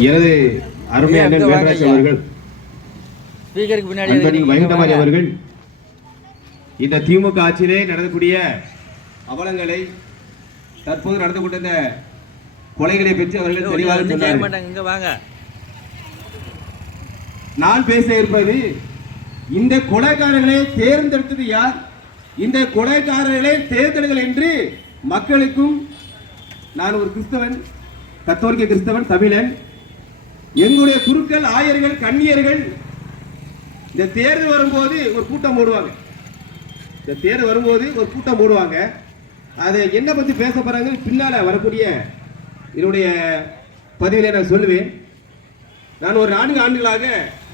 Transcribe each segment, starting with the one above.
எனது அருமை அண்ணன் வேதராஜ் அவர்கள், அன்பன் வைகுண்டமாரி அவர்கள் இந்த திமுக ஆட்சியிலே நடக்கக்கூடிய அவலங்களை, தற்போது நடந்து கொண்ட இந்த கொலைகளை பற்றி அவர்கள் தெளிவாக சொன்னார்கள். நான் பேச இருப்பது, இந்த கொலைகாரர்களை தேர்ந்தெடுத்தது யார், இந்த கொலைகாரர்களை தேர்ந்தெடுங்கள் என்று மக்களுக்கும், நான் ஒரு கிறிஸ்தவன், கத்தோலிக்க கிறிஸ்தவன், தமிழன், எங்களுடைய குருக்கள், ஆயர்கள், கன்னியர்கள் இந்த தேர்தல் வரும்போது ஒரு கூட்டம் போடுவாங்க. இந்த தேர்தல் வரும்போது ஒரு கூட்டம் போடுவாங்க. அதை என்ன பற்றி பேச போறாங்க பின்னால வரக்கூடிய என்னுடைய பதிவிலே நான் சொல்லுவேன். நான் ஒரு 4 ஆண்டுகளாக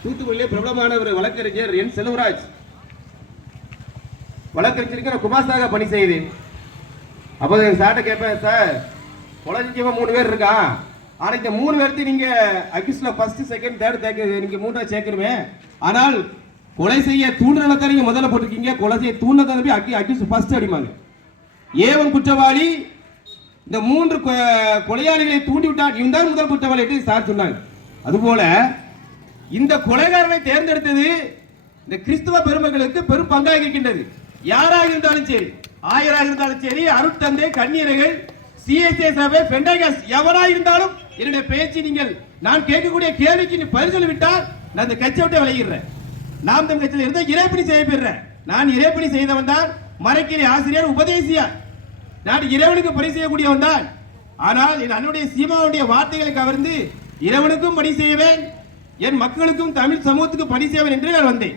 தூத்துக்குடியிலே பிரபலமான ஒரு வழக்கறிஞர் என் செல்வராஜ் வழக்கறிஞருக்கு நான் குமாஸ்தாக பணி செய்தேன். அப்போ சார்ட்ட கேட்பேன், சார் கொலை செஞ்சவன் 3 பேர் இருக்கான், ஆனால் இந்த 3 பேர்த்து நீங்க அக்யூஸ்ட்ல ஃபர்ஸ்ட், செகண்ட், தேர்ட் நீங்க 3 சேர்க்கணுமே, ஆனால் கொலை செய்ய தூண்டுதலை நீங்க முதல்ல போட்டிருக்கீங்க, கொலை செய்ய தூண்டுதலை அக்யூஸ்ட் ஃபர்ஸ்ட் அடிமாங்க. ஏவன் குற்றவாளி, இந்த 3 கொலையாளிகளை தூண்டிவிட்டான், இவன் தான் முதல் குற்றவாளி என்று சார் சொன்னாங்க. அதுபோல இந்த கொலைகாரனை தேர்ந்தெடுத்தது இந்த கிறிஸ்துவ பெருமக்களுக்கு பெரும் பங்காக இருக்கின்றது. யாராக இருந்தாலும் சரி, ஆயராக இருந்தாலும் சரி, அருட்தந்தை, கன்னியர்கள், சிஎஸ்ஐ சபை, பெண்டகாஸ், எவராக இருந்தாலும் என்னுடைய பேச்சு நீங்கள், நான் கேட்கக்கூடிய கேள்விக்கு நீ பதில் சொல்லிவிட்டால் நான் இந்த கட்சியை விட்டு விலகிடுறேன். நாம் தமிழ் கட்சியில் இருந்து இறைப்பணி செய்ய பெறுறேன். நான் இறைப்பணி செய்தவன் தான், மறைக்கிற ஆசிரியர், உபதேசியார், நான் இறைவனுக்கு பணி செய்யக்கூடியவன் தான். ஆனால் என் அண்ணனுடைய சீமாவுடைய வார்த்தைகளை கவர்ந்து இறைவனுக்கும் பணி செய்வேன், என் மக்களுக்கும் தமிழ் சமூகத்துக்கு பணி செய்வேன் என்று நான் வந்தேன்.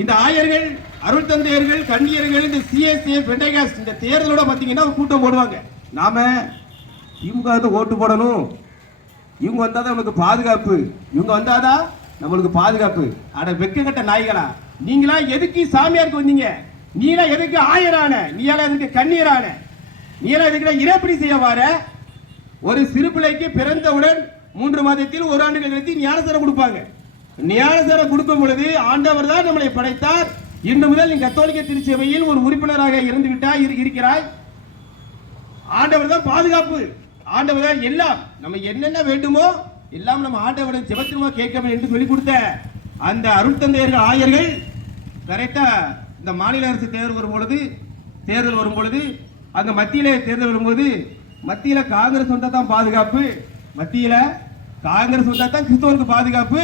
இந்த ஆயர்கள், அருள் தந்தையர்கள், கன்னியர்கள், இந்த சிஎஸ்ஏ, பெண்டகாஸ் இந்த தேர்தலோட பார்த்தீங்கன்னா ஒரு கூட்டம் போடுவாங்க. நாம திமுக ஓட்டு போடணும், இவங்க வந்தாதான் நமக்கு பாதுகாப்பு, இவங்க வந்தாதான் நம்மளுக்கு பாதுகாப்பு. அட வெக்க கட்ட நாய்களா, நீங்களா எதுக்கு சாமியாருக்கு வந்தீங்க? நீங்களா எதுக்கு ஆயரான? நீங்களா எதுக்கு கன்னியரான? நீங்களா எதுக்கு இறைப்பணி செய்ய வார? ஒரு சிறு பிள்ளைக்கு பிறந்தவுடன் 3 மாதத்தில் 1 ஆண்டு கழித்து ஞானசரம் கொடுப்பாங்க. ஞானசரம் கொடுக்கும் பொழுது ஆண்டவர் தான் நம்மளை படைத்தார். இன்று முதல் நீ கத்தோலிக்க திருச்சபையில் ஒரு உறுப்பினராக இருந்து விட்டாய், இருக்கிறாய். ஆண்டவர் தான் பாதுகாப்பு, ஆண்டவர் தான் எல்லாம். நம்ம என்னென்ன வேண்டுமோ எல்லாம் நம்ம ஆண்டவரின் ஜெபத்திலுமா கேட்க என்று சொல்லிக் கொடுத்த அந்த அருள் தந்தையர்கள், ஆயர்கள் கரெக்டா இந்த மாநில அரசு தேர்தல் வரும்பொழுது அங்க மத்தியில தேர்தல் வரும்போது, மத்தியில காங்கிரஸ் வந்தா தான் பாதுகாப்பு, மத்தியில காங்கிரஸ் வந்தா தான் கிறிஸ்தவருக்கு பாதுகாப்பு,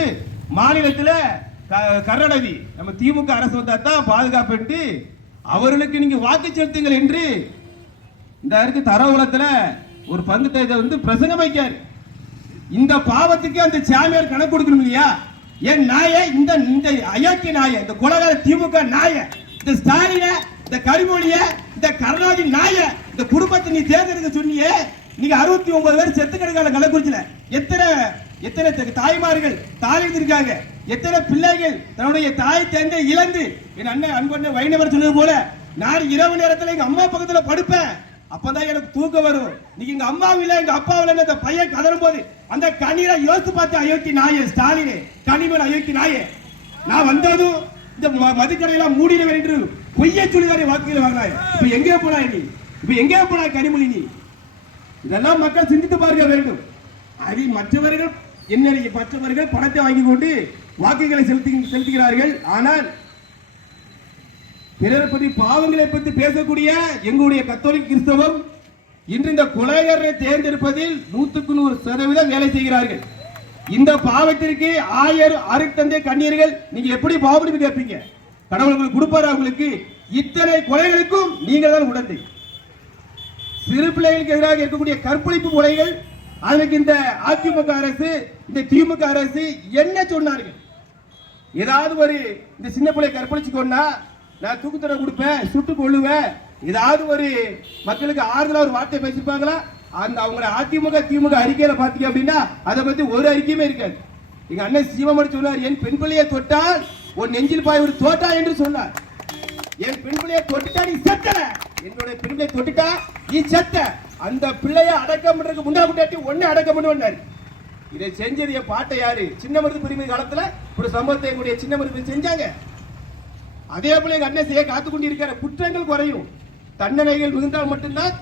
மாநிலத்தில் கர்நாடகி நம்ம திமுக அரசு வந்தா தான் பாதுகாப்பு என்று அவர்களுக்கு நீங்க வாக்கு செலுத்துங்கள் என்று இந்த இருக்கு தரவுலத்துல ஒரு பங்கு வந்து பிரசங்கம் வைக்காரு. இந்த பாவத்துக்கு அந்த சாமியார் கணக்கு கொடுக்கணும் இல்லையா? என் நாய, இந்த அயோக்கிய நாய, இந்த கொலகார திமுக நாய, இந்த ஸ்டாலின, இந்த கரிமொழிய, இந்த கருணாநிதி நாய, இந்த குடும்பத்தை நீ தேர்ந்தெடுக்க சொன்னியே, நீங்க 69 பேர் செத்து கிடக்கால கள்ளக்குறிச்சியில. எத்தனை தாய்மார்கள் தாழ்ந்திருக்காங்க, எத்தனை பிள்ளைகள் தன்னுடைய தாய் தந்தை இழந்து. என் அண்ணன் அன்பண்ண வைணவர் சொன்னது போல, நான் இரவு நேரத்தில் எங்க அம்மா பக்கத்துல படுப்பேன், அப்பதான் எனக்கு தூக்கம் வரும். நீங்க எங்க அம்மாவில எங்க அப்பாவில அந்த பையன் கதறும் போது அந்த கண்ணீரை யோசித்து பார்த்து, அயோக்கி நாயே ஸ்டாலினே, கனிமன் அயோக்கி நாயே, நான் வந்ததும் இந்த மதுக்கடையெல்லாம் மூடிடுவேன் என்று பொய்ய சொல்லிதாரி வாக்குகளை வாங்கினாய். இப்ப எங்கே போனாய் நீ? இப்ப எங்கே போனாய் கனிமொழி நீ? இதெல்லாம் மக்கள் சிந்தித்து பார்க்க வேண்டும். அது மற்றவர்கள் மற்றவர்கள் பணத்தை வாங்கி கொண்டு வாக்குகளை செலுத்துகிறார்கள். ஆனால் பிறரை பற்றி, பாவங்களை பற்றி பேசக்கூடிய எங்களுடைய கத்தோலிக்க கிறிஸ்தவம் இன்று இந்த கொலைகாரரை தேர்ந்தெடுப்பதில் 100% வேலை செய்கிறார்கள். இந்த பாவத்திற்கு ஆயர், அருட்தந்தை, கன்னியர்கள் நீங்க எப்படி பாவம் கேட்பீங்க? கடவுள் உங்களுக்கு கொடுப்பாரு. அவங்களுக்கு இத்தனை கொலைகளுக்கும் நீங்கள் தான் உடந்தை. சிறு பிள்ளைகளுக்கு எதிராக இருக்கக்கூடிய கற்பழிப்பு கொலைகள், அதுக்கு இந்த அதிமுக அரசு, இந்த திமுக அரசு என்ன சொன்னார்கள்? ஏதாவது ஒரு இந்த சின்ன பிள்ளை கற்பழிச்சு கொண்டா நான் தூக்குத்தரம் கொடுப்பேன், சுட்டு கொள்ளுவேன், ஏதாவது ஒரு மக்களுக்கு ஆறுதலா ஒரு வார்த்தை பேசிருப்பாங்களா? அந்த அவங்களை அதிமுக திமுக அறிக்கையில பாத்தீங்க அப்படின்னா அதை பத்தி ஒரு அறிக்கையுமே இருக்காது. எங்க அண்ணன் சீமாமணி சொன்னார், என் பெண் பிள்ளையை தொட்டால் ஒரு நெஞ்சில் பாய் ஒரு தோட்டா என்று சொன்னார். என் பெண் பிள்ளையை தொட்டுட்டா நீ செத்த, என்னுடைய பெண் பிள்ளையை தொட்டுட்டா நீ செத்த. அந்த பிள்ளைய அடக்கம் பண்றதுக்கு முன்னா கூட்டாட்டி ஒன்னு அடக்கம் பண்ணுவாரு. இதை செஞ்சது என் பாட்டை யாரு? சின்ன மருது பிரிவு காலத்துல ஒரு சம்பவத்தை எங்களுடைய சின்ன மருது செஞ்சாங்க. அதே போல எங்க அண்ணன் செய்ய காத்து கொண்டிருக்கிற குற்றங்கள் குறையும், தண்டனைகள் மிகுந்தால் மட்டும்தான்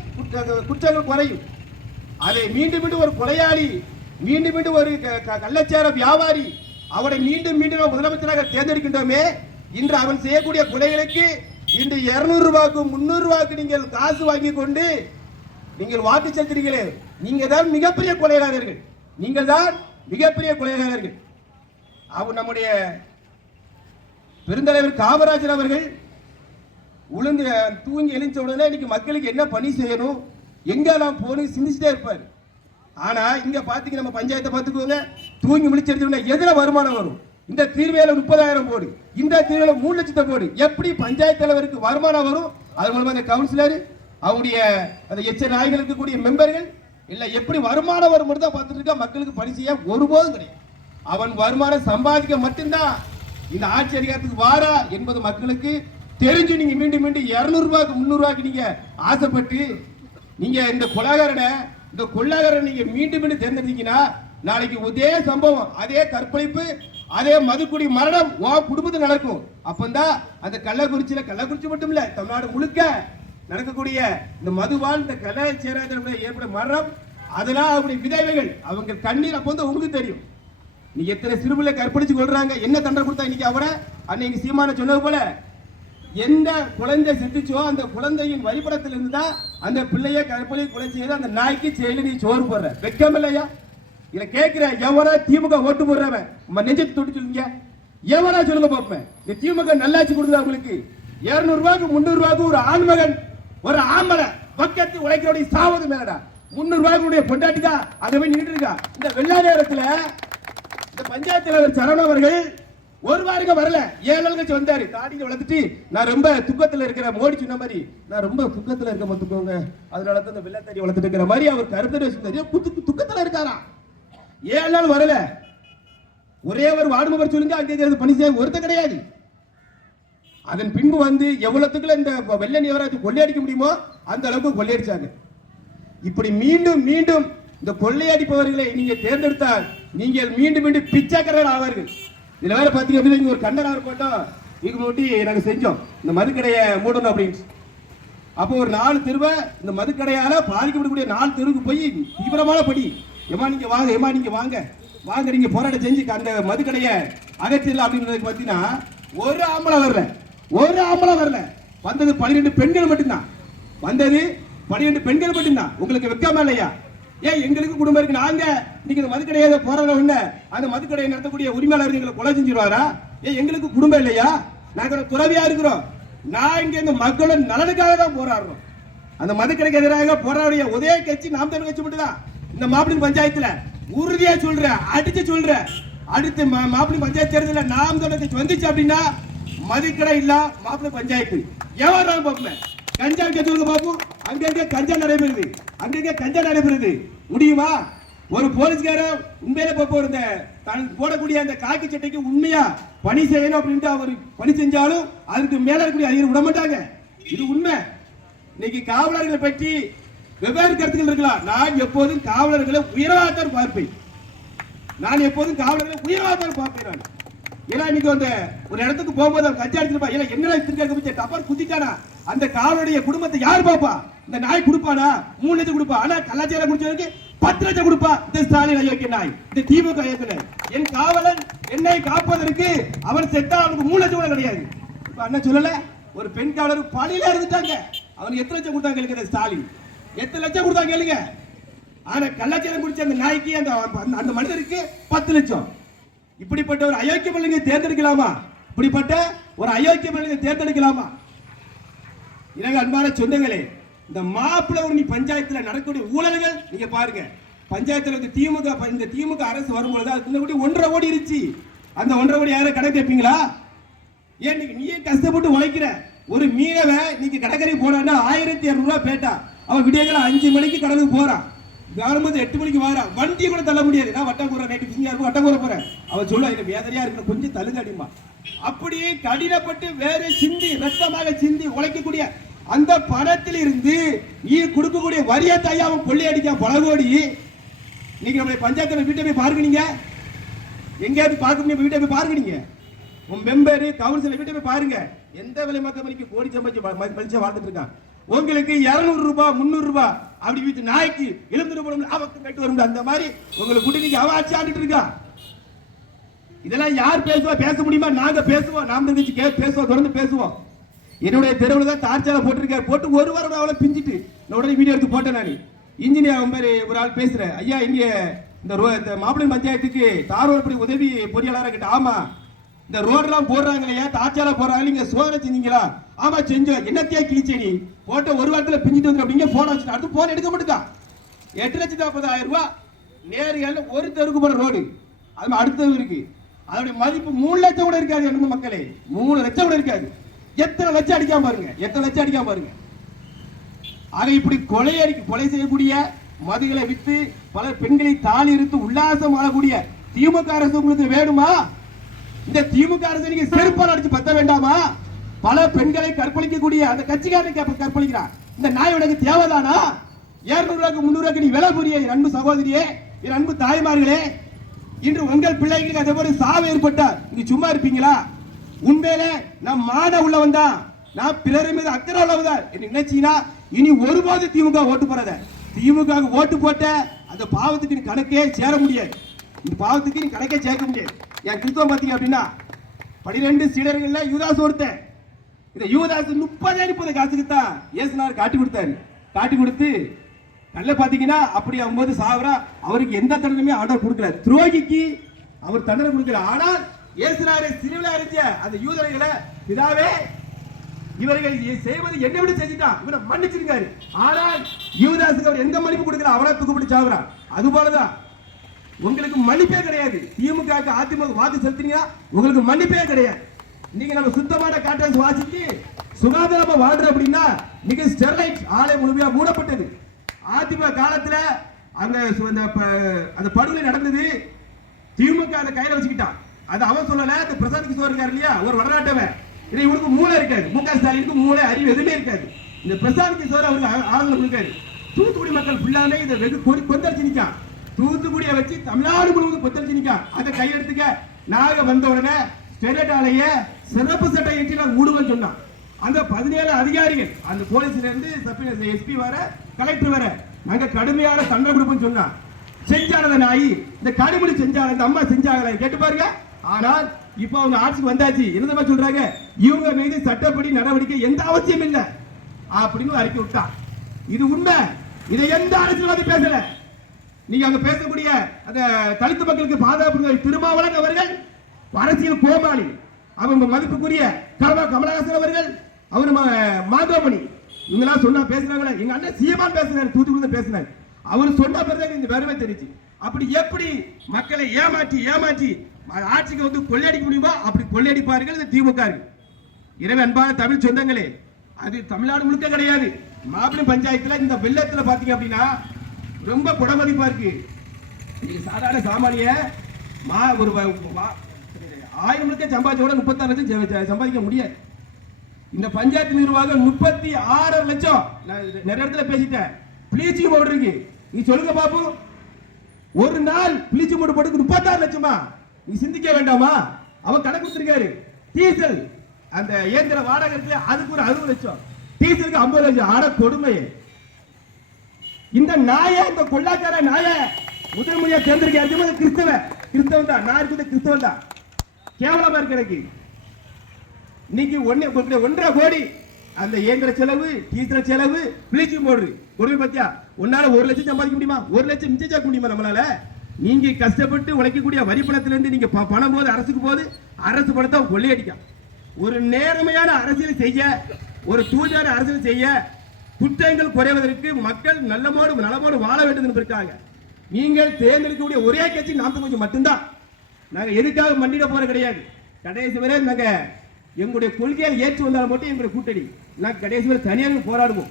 குற்றங்கள் குறையும். அதை மீண்டும் மீண்டும் ஒரு கொலையாளி, மீண்டும் மீண்டும் ஒரு கள்ளச்சார வியாபாரி, அவனை மீண்டும் மீண்டும் முதலமைச்சராக தேர்ந்தெடுக்கின்றோமே. இன்று அவன் செய்யக்கூடிய கொலைகளுக்கு இன்று 200 ரூபாய்க்கு 300 ரூபாய்க்கு நீங்கள் காசு வாங்கி கொண்டு நீங்கள் வாக்கு செலுத்துறீங்களே, நீங்க தான் மிகப்பெரிய கொலைகாரர்கள். நீங்கள் தான் மிகப்பெரிய கொலைகாரர்கள். அவர் நம்முடைய பெருந்தலைவர் காமராஜர் அவர்கள் உளுந்து தூங்கி எழுந்த உடனே இன்னைக்கு மக்களுக்கு என்ன பணி செய்யணும், எங்கெல்லாம் போகணும் சிந்திச்சுட்டே இருப்பார். ஆனா இங்க பாத்தீங்க, நம்ம பஞ்சாயத்தை பார்த்துக்கோங்க, தூங்கி முடிச்சிருந்தோம்னா எதுல வருமானம் வரும்? இந்த தீர்வையில 30,000 போடு, இந்த தீர்வையில 3 லட்சத்தை போடு, எப்படி பஞ்சாயத்து தலைவருக்கு வருமானம் வரும்? அது மூலமா அந்த கவுன்சிலர், அவருடைய அந்த எச்ச நாய்கள் இருக்கக்கூடிய மெம்பர்கள் இல்ல எப்படி வருமானம் வரும் தான் பார்த்துட்டு இருக்கா. மக்களுக்கு பணி செய்ய ஒருபோதும் கிடையாது. அவன் வருமானம் சம்பாதிக்க மட்டும்தான் இந்த ஆட்சி அதிகாரத்துக்கு வாரா என்பது மக்களுக்கு தெரிஞ்சு நீங்க மீண்டும் மீண்டும் 200 ரூபாய்க்கு 300 ரூபாய்க்கு நீங்க ஆசைப்பட்டு நீங்க இந்த கொள்ளாகாரன் நீங்க மீண்டும் மீண்டும் தேர்ந்தெடுத்தீங்கன்னா நாளைக்கு அதே சம்பவம், அதே கற்பழிப்பு, அதே மதுக்குடி மரணம் உன் குடும்பத்தில் நடக்கும். அப்பந்தான் அந்த கள்ளக்குறிச்சி மட்டும் இல்ல, தமிழ்நாடு முழுக்க நடக்கக்கூடிய இந்த மதுவால் இந்த கலாச்சாரத்தில் ஏற்படும் மரணம், அதெல்லாம் அவருடைய விதவைகள் அவங்க கண்ணீர் அப்போ வந்து உங்களுக்கு தெரியும். நீ எத்தனை சிறுபிள்ளை கற்பழிச்சு கொள்றாங்க, என்ன தண்டனை கொடுத்தா இன்னைக்கு அவரை அன்னைக்கு சீமான சொன்னது போல எந்த குழந்தை செத்துச்சோ அந்த குழந்தையின் வழிபடத்தில் இருந்துதான் அந்த பிள்ளைய கற்பழி கொலை செய்து அந்த நாய்க்கு செயலி நீ சோறு போடுற வெக்கம் இல்லையா? இல்ல கேட்கிற எவனா திமுக ஓட்டு போடுறவன் நெஞ்சத்தை தொட்டு சொல்லுங்க, எவனா சொல்லுங்க பார்ப்பேன். இந்த திமுக நல்லாச்சு கொடுக்குதா உங்களுக்கு? 200 ரூபாய்க்கு 300 ரூபாய்க்கு ஒரு ஆண்மகன் ஒரு ஆம்பளை பக்கத்து உழைக்கிறோடைய சாவது மேலடா 300 ரூபாய்க்கு பொண்டாட்டி தான் அதை போய் நின்று இருக்கா. இந்த வெள்ளா நேரத்துல இந்த பஞ்சாயத்து தலைவர் சரவணன் அவர்கள் ஒரு வாரம் வரல, 7 நாள் கழிச்சு வந்தாரு. தாடியை வளர்த்துட்டு நான் ரொம்ப துக்கத்துல இருக்கிற, மோடி சொன்ன மாதிரி நான் ரொம்ப துக்கத்துல இருக்க மத்துக்கோங்க, அதனால தான் இந்த வெள்ளத்தாடி வளர்த்துட்டு இருக்கிற மாதிரி அவர் கருத்து வச்சிருந்தாரு. துக்கத்துல இருக்காரா? 7 நாள் வரல. ஒரே ஒரு வார்டு மெம்பர் சொல்லுங்க, அங்கே பணி செய்ய ஒருத்த கிடையாது. அதன் பின்பு வந்து எவ்வளவுக்குள்ள இந்த வெள்ள நீராட்சி கொள்ளையடிக்க முடியுமோ அந்த அளவுக்கு கொள்ளையடிச்சாங்க. இப்படி மீண்டும் மீண்டும் இந்த கொள்ளையடிப்பவர்களை நீங்க தேர்ந்தெடுத்தால் நீங்கள் மீண்டும் மீண்டும் பிச்சைக்காரர் ஆவார்கள். இதுல வேற பாத்தீங்க அப்படின்னா ஒரு கண்டனம் போட்டோம், இதுக்கு முன்னாடி நாங்க செஞ்சோம் இந்த மதுக்கடையை மூடணும் அப்படின்னு. அப்போ ஒரு 4 தெருவை இந்த மதுக்கடையால பாதிக்கப்படக்கூடிய 4 தெருவுக்கு போய் தீவிரமான படி, ஏமா நீங்க வாங்க, ஏமா நீங்க வாங்க வாங்க, நீங்க போராட்டம் செஞ்சு அந்த மதுக்கடையை அகற்றிடலாம் அப்படின்றதுக்கு பாத்தீங்கன்னா ஒரு ஆம்பளை வரல. வந்தது 12 பெண்கள் மட்டும்தான். வந்தது 12 பெண்கள் மட்டும்தான். உங்களுக்கு வெக்கமா இல்லையா? ஏன் எங்களுக்கு குடும்பம் இருக்கு, நாங்க இன்னைக்கு இந்த மதுக்கடையை போராட அந்த மதுக்கடையை நடத்தக்கூடிய உரிமையாளர் எங்களை கொலை செஞ்சிருவாரா? ஏன் எங்களுக்கு குடும்பம் இல்லையா? நாங்க துறவியா இருக்கிறோம். நான் இங்க இந்த மக்களோட நலனுக்காக தான் போராடுறோம். அந்த மதுக்கடைக்கு எதிராக போராடிய ஒரே கட்சி நாம் தமிழ் கட்சி மட்டும்தான். இந்த மாப்பிள்ளை பஞ்சாயத்துல உறுதியா சொல்றேன், அடிச்சு சொல்றேன், அடுத்து மாப்பிள்ளை பஞ்சாயத்து தேர்தலில் நாம் தமிழ் கட்சி வந்துச்சு அப்படின்னா மதுக்கடை இல்ல மாப்பிள்ளை பஞ்சாயத்து எவ்வளவு பார்ப்பேன். கஞ்சா கட்சி பார்ப்போம், அங்கங்க கஞ்சா நடைபெறுது. முடியுமா? ஒரு போலீஸ்காரர் உண்மையில போடக்கூடிய அந்த காக்கி சட்டைக்கு உண்மையா பணி செய்யணும் அப்படின்ட்டு அவர் பணி செஞ்சாலும் அதுக்கு மேல இருக்கக்கூடிய அதிகாரி விட மாட்டாங்க. இது உண்மை. இன்னைக்கு காவலர்களை பற்றி வெவ்வேறு கருத்துக்கள் இருக்கலாம். நான் எப்போதும் காவலர்களை உயர்வாகத்தான் பார்ப்பேன். ஏன்னா இன்னைக்கு அந்த ஒரு இடத்துக்கு போகும்போது அவன் கஞ்சா அடிச்சிருப்பா, ஏன்னா எங்களை திருக்க டப்பர் குத்திட்டானா அந்த காவலுடைய குடும்பத்தை யார் பாப்பா? இந்த நாய் கொடுப்பானா? 3 லட்சம் கொடுப்பா. ஆனா கலாச்சாரம் குடிச்சவருக்கு 10 லட்சம் கொடுப்பா. இந்த ஸ்டாலின் அயோக்கிய நாய், இந்த திமுக அயோக்கிய. என் காவலன் என்னை காப்பதற்கு அவன் செத்தா அவனுக்கு 3 லட்சம் கூட கிடையாது. இப்ப அண்ணன் சொல்லல, ஒரு பெண் காவலர் பணியில இருந்துட்டாங்க, அவனுக்கு எத்தனை லட்சம் கொடுத்தாங்க கேளுங்க. ஸ்டாலின் எத்தனை லட்சம் கொடுத்தாங்க கேளுங்க. ஆனா கலாச்சாரம் குடிச்ச அந்த நாய்க்கு அந்த மனிதருக்கு 10 லட்சம். இப்படிப்பட்ட ஒரு அயோக்கிய பிள்ளைங்க தேர்ந்தெடுக்கலாமா? தேர்ந்தெடுக்கலாமா? எனக்கு அன்பான சொந்தங்களே, இந்த மாப்பிள்ளை பஞ்சாயத்துல நடக்கக்கூடிய ஊழல்கள் நீங்க பாருங்க. பஞ்சாயத்துல இந்த திமுக அரசு வரும்பொழுது அதுக்கு 1.5 கோடி இருந்துச்சு. அந்த 1.5 கோடி யாரும் கணக்கு வைப்பீங்களா? ஏன் நீயே கஷ்டப்பட்டு உழைக்கிற ஒரு மீனவன் இன்னைக்கு கடற்கரை போனான்னா 1200 ரூபாய் பேட்டா. அவன் விடியகாலம் 5 மணிக்கு கடலுக்கு போறான், வரும்போது 8 மணிக்கு வாரான். வண்டியை கூட தள்ள முடியாது. நான் வட்டக்கூற நைட்டு பிசிங்கா இருக்கும், வட்டக்கூற போறேன். அவன் சொல்ல எனக்கு வேதனையா இருக்கு, கொஞ்சம் தள்ளுங்க அடிமா. அப்படியே கடினப்பட்டு வேற சிந்தி ரத்தமாக சிந்தி உழைக்கக்கூடிய அந்த பணத்தில் இருந்து நீ கொடுக்கக்கூடிய வரிய தாயா அவன் கொள்ளையடிக்க பல கோடி. நீங்க நம்முடைய பஞ்சாயத்துல வீட்டை போய் பாருங்க, நீங்க எங்கேயாவது பார்க்க முடியும்? வீட்டை போய் பாருங்க, நீங்க உன் மெம்பரு கவுன்சிலர் வீட்டை போய் பாருங்க. எந்த விலை மக்க மணிக்கு கோடி சம்பாதிச்சு மனுஷன் வாழ்ந்துட்டு இருக்கான். உங்களுக்கு 200 ரூபாய் 300 ரூபாய் அப்படி வீட்டு நாய்க்கு எழுந்துட்டு போடும் அவக்கு கட்டு வரும். அந்த மாதிரி உங்களுக்கு குடிநீங்க அவ ஆட்சி ஆண்டுட்டு இருக்கா. இதெல்லாம் யார் பேசுவா? பேச முடியுமா? நாங்க பேசுவோம். நாம் தெரிஞ்சு பேசுவோம், தொடர்ந்து பேசுவோம். என்னுடைய தெருவில் தான் தார்ச்சாலை போட்டிருக்காரு. போட்டு ஒரு வாரம் அவளை பிஞ்சிட்டு நான் உடனே வீடியோ எடுத்து போட்டேன். நான் இன்ஜினியர் மாதிரி ஒரு ஆள் பேசுறேன். ஐயா இங்க இந்த மாப்பிள்ளை பஞ்சாயத்துக்கு தார் ரோடு உதவி பொறியாளராக கிட்ட. ஆமா, இந்த ரோடெல்லாம் போடுறாங்க இல்லையா, தார்ச்சாலை போடுறாங்க, நீங்க சோதனை செஞ்சீங்களா? ஆமா செஞ்சோம். என்னத்தையா கிழிச்சே நீ? போட்ட ஒரு வாரத்தில் பிஞ்சிட்டு வந்து அப்படிங்க போன வச்சுட்டு அடுத்து போன் எடுக்க மாட்டேங்கா. 8,40,000 ரூபாய் நேர்கள் ஒரு தெருக்கு போற ரோடு. அது அடுத்தது இருக்கு. அதோடைய மதிப்பு 3 லட்சம் கூட இருக்காது. என்ன மக்களே, 3 லட்சம் கூட இருக்காது. எத்தனை லட்சம் அடிக்காம பாருங்க, எத்தனை லட்சம் அடிக்காம பாருங்க. ஆக இப்படி கொலை செய்யக்கூடிய, மதுகளை வித்து பல பெண்களை தாலி இருத்து உல்லாசம் ஆளக்கூடிய திமுக அரசு உங்களுக்கு வேணுமா? இந்த திமுக அரசு நீங்க செருப்பால் அடிச்சு பத்த வேண்டாமா? பல பெண்களை கற்பழிக்கக்கூடிய அந்த கட்சிக்காரனை கற்பழிக்கிறான். இந்த நாய் உனக்கு தேவைதானா? 200 ரூபாய்க்கு 300 ரூபாய்க்கு நீ விலை புரிய என் அன்பு சகோதரியே, என் அன்பு தாய்மார்களே, இன்று உங்கள் பிள்ளைகளுக்கு அதே போல சாவு ஏற்பட்டா நீங்க சும்மா இருப்பீங்களா? உண்மையிலே நான் மான உள்ளவன் தான், நான் பிறர் மீது அக்கறை உள்ளவன் தான் நினைச்சீங்கன்னா இனி ஒருபோது திமுக ஓட்டு போறத, திமுக ஓட்டு போட்ட அந்த பாவத்துக்கு நீ கணக்கே சேர முடியாது. இந்த பாவத்துக்கு நீ கணக்கே சேர்க்க முடியாது. என் கிறிஸ்தவம் பார்த்தீங்க அப்படின்னா 12 சீடர்கள்ல யூதாஸ் ஒருத்தன். இந்த யூதாஸ் 30 காசுக்கு தான் இயேசுநாதர் காட்டி கொடுத்தாரு. காட்டி கொடுத்து நல்ல பாத்தீங்கன்னா அப்படி ஆகும்போது சாவரா, அவருக்கு எந்த தண்டனையுமே ஆர்டர் கொடுக்கல. துரோகிக்கு அவர் தண்டனை கொடுக்கல. ஆனால் இயேசுநாதர் சிலுவையில் அறைஞ்ச அந்த யூதர்களை, பிதாவே இவர்கள் செய்வது என்னை விட செஞ்சுட்டான், இவனை மன்னிச்சிருக்காரு. ஆனால் யூதாஸுக்கு அவர் எந்த மன்னிப்பு கொடுக்கல, அவனா தூக்கப்பட்டு சாவுறான். அது போலதான் உங்களுக்கு மன்னிப்பே கிடையாது. திமுக அதிமுக வாக்கு செலுத்தினீங்கன்னா உங்களுக்கு மன்னிப்பே கிடையாது. நீங்க நம்ம சுத்தமான காற்றை வாசித்து சுகாதாரமா வாழ்ற அப்படின்னா நீங்க ஸ்டெர்லைட் ஆலை முழுமையா மூடப்பட்டது. அதிமுக காலத்துல அந்த படுகொலை நடந்தது. திமுக அதை கையில வச்சுக்கிட்டான். அது அவன் சொல்லல, அந்த பிரசாந்த் கிஷோர் இருக்காரு இல்லையா, ஒரு வடநாட்டவன். இவனுக்கு மூளை இருக்காது, முக ஸ்டாலினுக்கு மூளை அறிவு எதுவுமே இருக்காது. இந்த பிரசாந்த் கிஷோர் அவருக்கு ஆளுநர் கொடுக்காரு. தூத்துக்குடி மக்கள் ஃபுல்லாமே இதை வெகு கொந்தளிச்சு நிற்கான். தூத்துக்குடியை வச்சு தமிழ்நாடு முழுவதும் கொந்தளிச்சு நிற்கான். அதை கையெடுத்துக்க நாங்க வந்த உடனே ஸ்டெர்லைட் ஆலைய சிறப்பு சட்டம் ஏற்றி நான் மூடுவேன்னு சொன்னான். அந்த 17 அதிகாரிகள், அந்த போலீஸ்ல இருந்து எஸ்பி வர, கலெக்டர் வர, நாங்க கடுமையான தண்டனை கொடுப்போம்னு சொன்னான். செஞ்சானத நாய் இந்த கடுமொழி செஞ்சாங்க, இந்த அம்மா செஞ்சாங்க கேட்டு பாருங்க. ஆனால் இப்ப அவங்க ஆட்சிக்கு வந்தாச்சு, என்னமா சொல்றாங்க, இவங்க மீது சட்டப்படி நடவடிக்கை எந்த அவசியம் இல்லை அப்படின்னு அறிக்கை விட்டா. இது உண்மை. இதை எந்த அரசியல்வாதி பேசல. நீங்க அங்க பேசக்கூடிய அந்த தலித் மக்களுக்கு பாதுகாப்பு திருமாவளவன் அவர்கள் அரசியல் கோமாளி, அவங்க மதிப்புக்குரிய கமலஹாசன் அவர்கள், அவர் மாதவமணி, இவங்கெல்லாம் சொன்னா பேசுறாங்களே. எங்க அண்ணன் சீமான் பேசுறாரு, தூத்துக்குடி பேசுறாரு. அவர் சொன்ன பிறகு இந்த வெறுமை தெரிஞ்சு. அப்படி எப்படி மக்களை ஏமாற்றி ஆட்சிக்கு வந்து கொள்ளையடிக்க முடியுமா அப்படி கொள்ளையடிப்பார்கள் இந்த திமுக. எனவே அன்பான தமிழ் சொந்தங்களே, அது தமிழ்நாடு முழுக்க கிடையாது. மாபெரும் பஞ்சாயத்துல இந்த வெள்ளத்துல பாத்தீங்க அப்படின்னா ரொம்ப குடமதிப்பா இருக்கு. சாதாரண சாமானிய ஒரு 1000 முழுக்க சம்பாதிச்ச கூட 36 லட்சம் சம்பாதிக்க முடியாது. இந்த பஞ்சாயத்து நிர்வாகம் 36 லட்சம். நிறைய இடத்துல பேசிட்டேன். பிளீச்சிங் பவுடர் இருக்கு, நீ சொல்லுங்க பாப்பு, ஒரு நாள் பிளீச்சிங் பவுடர் போட்டு 36 லட்சமா? நீ சிந்திக்க வேண்டாமா? அவன் கணக்கு கொடுத்திருக்காரு. டீசல் அந்த இயந்திர வாடகை அதுக்கு ஒரு 60 லட்சம், டீசலுக்கு 50 லட்சம். ஆட கொடுமை. இந்த நாய, இந்த கொள்ளாக்கார நாய முதல் முறையா தேர்ந்தெடுக்க கிறிஸ்தவன் தான். நான் இருக்கிறது கிறிஸ்தவன் தான். கேவலமா இருக்கு எனக்கு. இன்னைக்கு 1.5 கோடி அந்த இயந்திர செலவு, டீசல் செலவு, பிளீச்சிங் பவுடர் கொடுமை பத்தியா? உன்னால 1 லட்சம் சம்பாதிக்க முடியுமா? 1 லட்சம் மிச்சம் சேர்க்க முடியுமா நம்மளால? நீங்க கஷ்டப்பட்டு உழைக்கக்கூடிய வரி பணத்திலிருந்து நீங்க பணம் போது அரசுக்கு போது அரசு பணத்தை கொள்ளையடிக்கும். ஒரு நேர்மையான அரசியல் செய்ய, ஒரு தூய்மையான அரசியல் செய்ய, குற்றங்கள் குறைவதற்கு மக்கள் நலமோடு வாழ வேண்டும் என்பதற்காக நீங்கள் தேர்ந்தெடுக்கக்கூடிய ஒரே கட்சி நாம் கொஞ்சம் மட்டும்தான். நாங்க எதுக்காக மண்டிட போற கிடையாது. கடைசி வரை நாங்க எங்களுடைய கொள்கையால் ஏற்று வந்தாலும் மட்டும் எங்களுடைய கூட்டணி நாங்கள் கடைசி வரை தனியாக போராடுவோம்.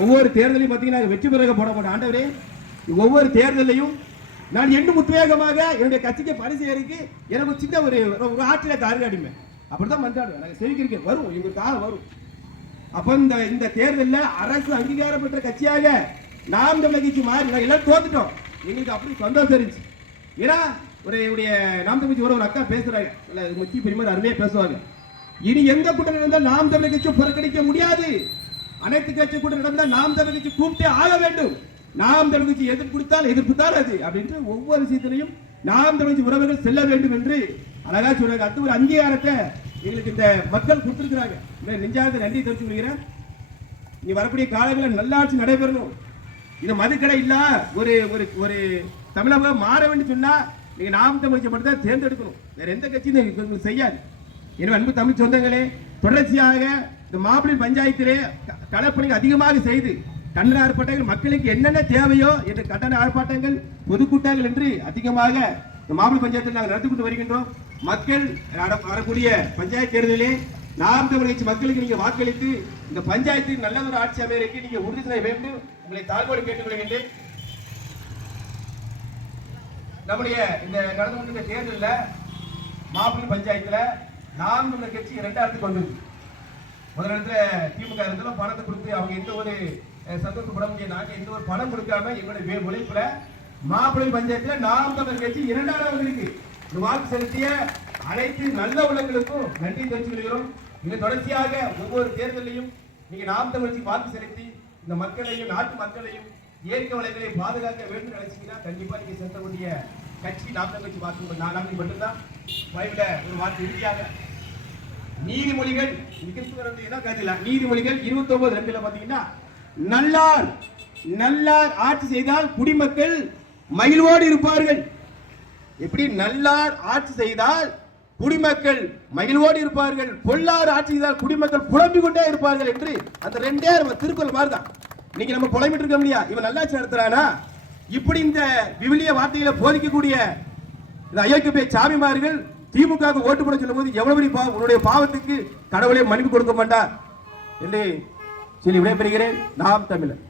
ஒவ்வொரு தேர்தலையும் பார்த்தீங்கன்னா வெற்றி பெற போட மாட்டோம். ஆண்டவரே, ஒவ்வொரு தேர்தலையும் நான் எண்ணு உத்வேகமாக என்னுடைய கட்சிக்கு பரிசேருக்கு எனக்கு சின்ன ஒரு ஆற்றில தாருகாடிமே அப்படிதான் மன்றாடுவேன். நாங்கள் செவிக்கிறேன் வரும், எங்களுக்கு காலம் வரும். அப்போ இந்த தேர்தலில் அரசு அங்கீகாரம் பெற்ற கட்சியாக நாம் தமிழர் கட்சி மாறி எல்லாரும் தோத்துட்டோம். எங்களுக்கு அப்படி சந்தோஷம் இருந்துச்சு. ஏன்னா நாம் தமிழ் ஒரு அக்கா பேசுறாங்க, முக்கிய பெருமாள் அருமையா பேசுவாங்க. இனி எந்த கூட்டணி இருந்தால் நாம் தமிழர் கட்சி புறக்கணிக்க முடியாது. அனைத்து கட்சி கூட நடந்தா நாம் தமிழ் கட்சி கூப்பிட்டே ஆக வேண்டும். நாம் தமிழ் கட்சி எதிர்ப்பு கொடுத்தால் எதிர்ப்பு தான் அது அப்படின்ட்டு ஒவ்வொரு விஷயத்திலையும் நாம் தமிழ் கட்சி உறவுகள் செல்ல வேண்டும் என்று அழகா சொல்றாங்க. அது ஒரு அங்கீகாரத்தை எங்களுக்கு இந்த மக்கள் கொடுத்திருக்கிறாங்க. நெஞ்சார்ந்த நன்றி தெரிவித்து கொள்கிறேன். நீ வரக்கூடிய காலங்களில் நல்லாட்சி நடைபெறணும். இது மதுக்கடை இல்ல ஒரு ஒரு ஒரு தமிழகம் மாற வேண்டும் சொன்னா நீங்க நாம் தமிழ் கட்சி மட்டும் தான் தேர்ந்தெடுக்கணும். வேற எந்த கட்சியும் செய்யாது. எனவே அன்பு தமிழ் சொந்தங்களே, தொடர்ச்சியாக இந்த மாப்பிள்ளை பஞ்சாயத்திலே களப்பணிகள் அதிகமாக செய்து கண்டன ஆர்ப்பாட்டங்கள் மக்களுக்கு என்னென்ன தேவையோ என்ற கண்டன ஆர்ப்பாட்டங்கள் பொதுக்கூட்டங்கள் என்று அதிகமாக இந்த மாப்பிள்ளை பஞ்சாயத்தில் நாங்கள் நடத்தி கொண்டு வருகின்றோம். மக்கள் வரக்கூடிய பஞ்சாயத்து தேர்தலிலே நாம் தமிழ் கட்சி மக்களுக்கு நீங்க வாக்களித்து இந்த பஞ்சாயத்தில் நல்ல ஒரு ஆட்சி அமையறதுக்கு நீங்க உறுதி செய்ய வேண்டும். உங்களை தாழ்வோடு கேட்டுக்கொள்கின்றேன். நம்முடைய இந்த நடந்து கொண்டிருந்த தேர்தலில் மாப்பிள்ளை பஞ்சாயத்துல நாம் தமிழர் கட்சி 2வது வந்திருக்கு. முதலிடத்துல திமுக இருந்தாலும் பணத்தை கொடுத்து அவங்க எந்த ஒரு சந்தோஷப்பட முடியாது. நாங்க எந்த ஒரு பணம் கொடுக்காம எங்களுடைய உழைப்புல மாப்பிள்ளை பஞ்சாயத்துல நாம் தமிழர் கட்சி 2வது வந்திருக்கு. இந்த வாக்கு செலுத்திய அனைத்து நல்ல உள்ளங்களுக்கும் நன்றி தெரிவித்துக் கொள்கிறோம். மிக தொடர்ச்சியாக ஒவ்வொரு தேர்தலையும் நீங்க நாம் தமிழ் வாக்கு செலுத்தி இந்த மக்களையும் நாட்டு மக்களையும் இயற்கை வளங்களை பாதுகாக்க வேண்டும் நினைச்சீங்கன்னா கண்டிப்பா நீங்க செலுத்தக்கூடிய கட்சி நாம் தமிழ் கட்சி வாக்கு நாளாக மட்டும்தான். வாய்ப்புல ஒரு வாக்கு இருக்காங்க. நீதிமொழிகள் நீதிமொழிகள் 29:2 பாத்தீங்கன்னா நல்லார் நல்லார் ஆட்சி செய்தால் குடிமக்கள் மகிழ்வோடு இருப்பார்கள். எப்படி நல்லார் ஆட்சி செய்தால் குடிமக்கள் மகிழ்வோடு இருப்பார்கள், பொல்லார் ஆட்சி செய்தால் குடிமக்கள் புலம்பிக் கொண்டே இருப்பார்கள் என்று அந்த 2 நம்ம திருக்குறள் மாதிரி தான். இன்னைக்கு நம்ம புலம்பிட்டு இருக்க முடியா, இவன் நல்லாட்சி நடத்துறானா? இப்படி இந்த விவிலிய வார்த்தைகளை போதிக்கக்கூடிய இந்த அயோக்கிய சாமிமார்கள் திமுக ஓட்டு போட சொல்லும் போது எவ்வளவு உன்னுடைய பாவத்துக்கு கடவுளே மன்னிப்பு கொடுக்க மாட்டார் என்று சொல்லி விடைபெறுகிறேன். நாம் தமிழர்.